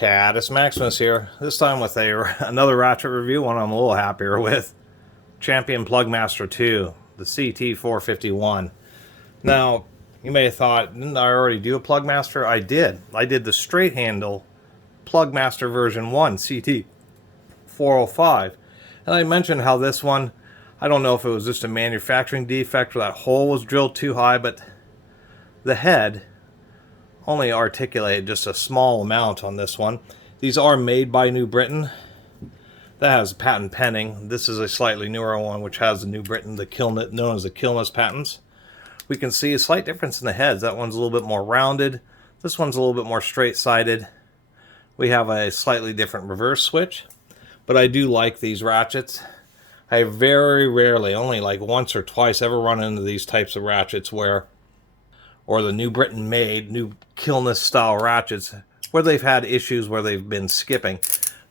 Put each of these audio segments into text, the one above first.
Catus, Maximus here, this time with another Ratchet review, one I'm a little happier with. Champion PlugMaster 2, the CT451. Now, you may have thought, didn't I already do a PlugMaster? I did. I did the straight handle PlugMaster version 1, CT405. And I mentioned how this one, I don't know if it was just a manufacturing defect or that hole was drilled too high, but the head only articulated just a small amount on this one. These are made by New Britain. That has a patent pending. This is a slightly newer one which has the New Britain, known as the Catus patents. We can see a slight difference in the heads. That one's a little bit more rounded. This one's a little bit more straight-sided. We have a slightly different reverse switch, but I do like these ratchets. I very rarely, only like once or twice, ever run into these types of ratchets or the New Britain made, New Catus style ratchets, where they've had issues where they've been skipping.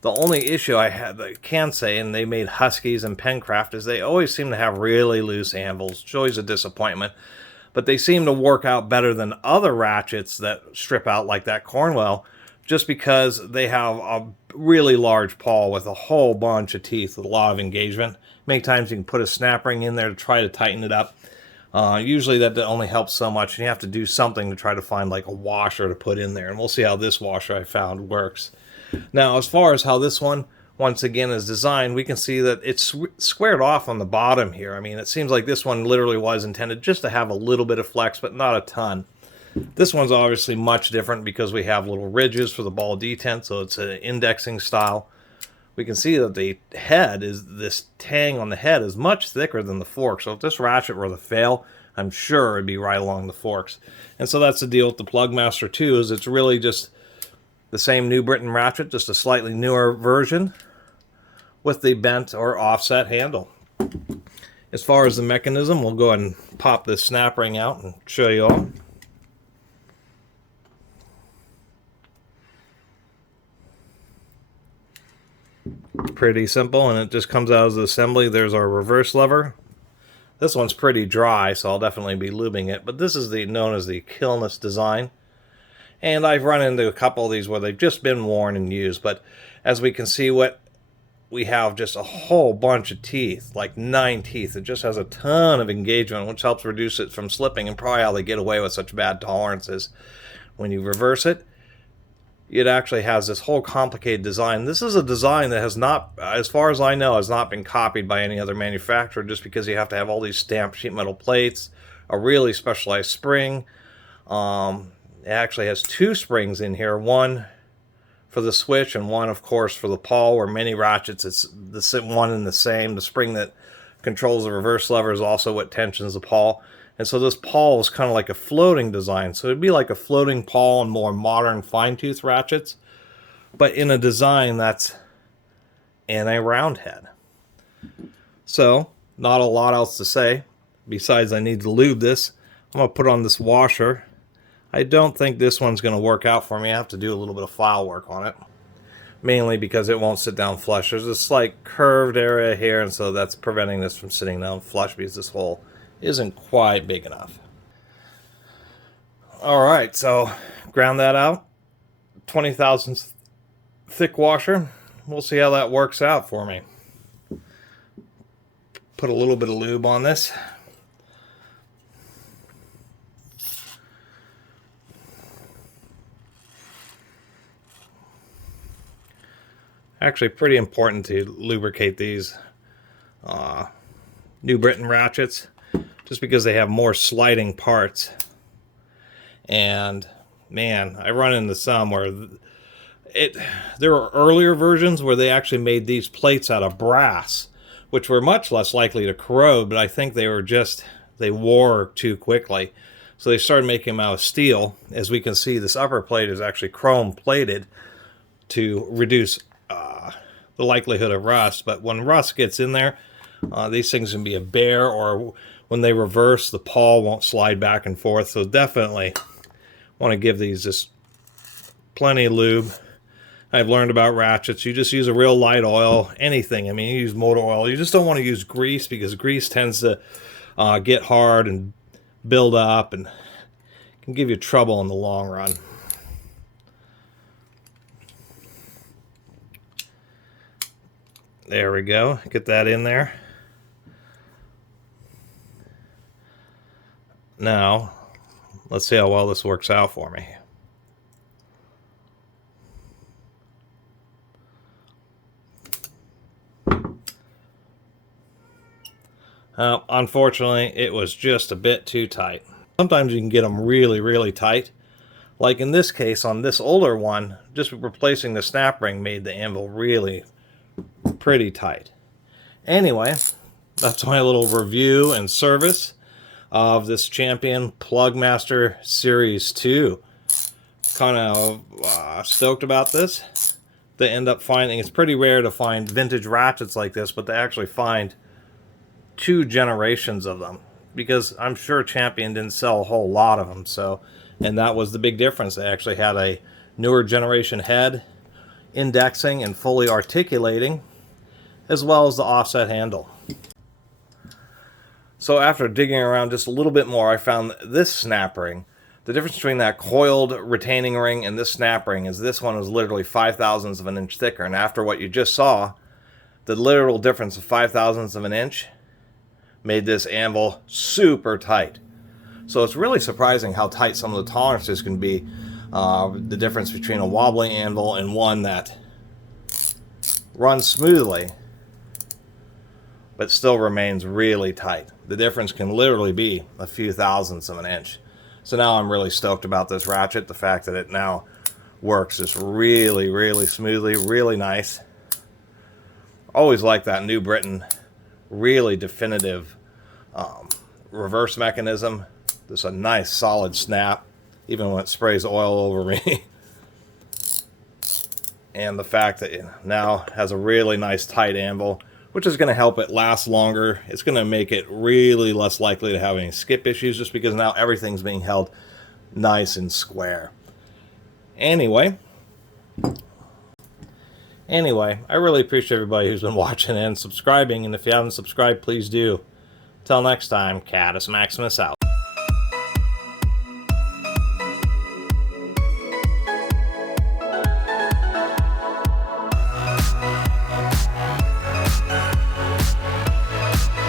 The only issue I can say, and they made Huskies and Pencraft, is they always seem to have really loose anvils. It's always a disappointment. But they seem to work out better than other ratchets that strip out like that Cornwell, just because they have a really large pawl with a whole bunch of teeth with a lot of engagement. Many times you can put a snap ring in there to try to tighten it up. Usually that only helps so much, and you have to do something to try to find like a washer to put in there, and we'll see how this washer I found works. Now, as far as how this one, once again, is designed, we can see that it's squared off on the bottom here. I mean, it seems like this one literally was intended just to have a little bit of flex, but not a ton. This one's obviously much different because we have little ridges for the ball detent, so it's an indexing style. We can see that the head this tang on the head is much thicker than the fork. So if this ratchet were to fail, I'm sure it'd be right along the forks. And so that's the deal with the PlugMaster 2, is it's really just the same New Britain ratchet, just a slightly newer version with the bent or offset handle. As far as the mechanism, we'll go ahead and pop this snap ring out and show you all. Pretty simple, and it just comes out as the assembly. There's our reverse lever. This one's pretty dry, so I'll definitely be lubing it, but this is known as the Catus design. And I've run into a couple of these where they've just been worn and used, but as we can see, we have just a whole bunch of teeth, like 9 teeth. It just has a ton of engagement, which helps reduce it from slipping, and probably how they get away with such bad tolerances. When you reverse it, it actually has this whole complicated design. This is a design that has not, as far as I know, has not been copied by any other manufacturer, just because you have to have all these stamped sheet metal plates, a really specialized spring. It actually has 2 springs in here, one for the switch and one, of course, for the pawl, where many ratchets it's the one and the same. The spring that controls the reverse lever is also what tensions the pawl. And so this pawl is kind of like a floating design. So it'd be like a floating pawl in more modern fine-tooth ratchets, but in a design that's in a round head. So, not a lot else to say, besides I need to lube this. I'm going to put on this washer. I don't think this one's going to work out for me. I have to do a little bit of file work on it, mainly because it won't sit down flush. There's a slight curved area here, and so that's preventing this from sitting down flush because this hole isn't quite big enough. Alright, so ground that out. 20 thousandths thick washer. We'll see how that works out for me. Put a little bit of lube on this. Actually pretty important to lubricate these New Britain ratchets, just because they have more sliding parts. And man, I run into some where there were earlier versions where they actually made these plates out of brass, which were much less likely to corrode, but I think they wore too quickly. So they started making them out of steel. As we can see, this upper plate is actually chrome plated to reduce the likelihood of rust. But when rust gets in there, these things can be a bear, or when they reverse, the pawl won't slide back and forth. So definitely want to give these just plenty of lube. I've learned about ratchets. You just use a real light oil, anything. I mean, you use motor oil. You just don't want to use grease, because grease tends to get hard and build up and can give you trouble in the long run. There we go. Get that in there. Now, let's see how well this works out for me. Unfortunately, it was just a bit too tight. Sometimes you can get them really, really tight. Like in this case, on this older one, just replacing the snap ring made the anvil really pretty tight. Anyway, that's my little review and service of this Champion PlugMaster Series 2. Kind of stoked about this. They end up finding, it's pretty rare to find vintage ratchets like this, but they actually find 2 generations of them, because I'm sure Champion didn't sell a whole lot of them. So, and that was the big difference. They actually had a newer generation head, indexing and fully articulating, as well as the offset handle. So after digging around just a little bit more, I found this snap ring. The difference between that coiled retaining ring and this snap ring is this one is literally 5/1000ths of an inch thicker. And after what you just saw, the literal difference of 5/1000ths of an inch made this anvil super tight. So it's really surprising how tight some of the tolerances can be. The difference between a wobbly anvil and one that runs smoothly but still remains really tight. The difference can literally be a few thousandths of an inch. So now I'm really stoked about this ratchet. The fact that it now works just really, really smoothly, really nice. Always like that New Britain really definitive reverse mechanism. This is a nice solid snap, even when it sprays oil over me. And the fact that it now has a really nice tight anvil, which is going to help it last longer. It's going to make it really less likely to have any skip issues, just because now everything's being held nice and square. Anyway, I really appreciate everybody who's been watching and subscribing, and if you haven't subscribed, please do. Till next time, Catus Maximus out.